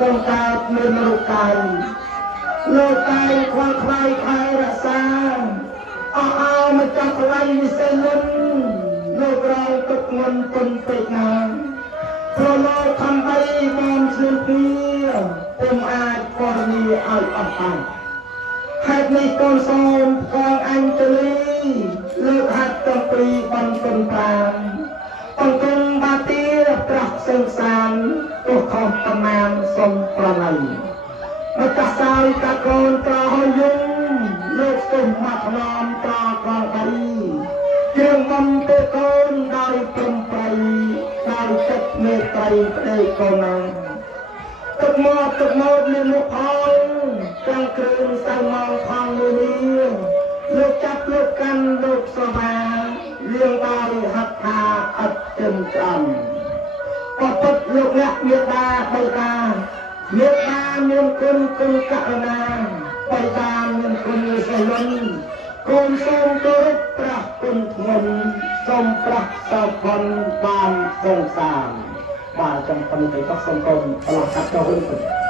กองกาบเมืองลูกไก่โลกไก่ควงใครใครรักษาเอามาจับไว้เส้นลุ้นโลกเราตกเงินปนไปงานเพราะโลกทำไปมองเสียเพียงผมอาจกรณีเอาออกไปหากในกองโซมกองอัญชลีเลือกหัดต้องปรีบันเป็นปางต้องกงบาเตียปรับเส้นสารตัวของประมาณทรงประไลมาตัดสายตะโกนตราหยุ่งโลกตุ่มมาทนอมตรากองไปเกี่ยงมันเตะโกนได้ปรมไปได้จัดเมตไตรเอกโกนังตกหมดเลี้ยงพองกลางคืนใส่มองพองมือนี้ลูกจับลูกกันลูกสบายเลี้ยงใบหัตถาอัดเต็มจันก็ปดลูกเล็กเมียดาไปตาเมียดาเมียคุณกะนาไปตาเมียคุณใส่ลนคุณทรงตัวปรับคุณเงินทรงปรับสาวคนบานทรงสามบาจำเป็นไปต้องทรงกลมตลอดชัดเจ้าหุ่น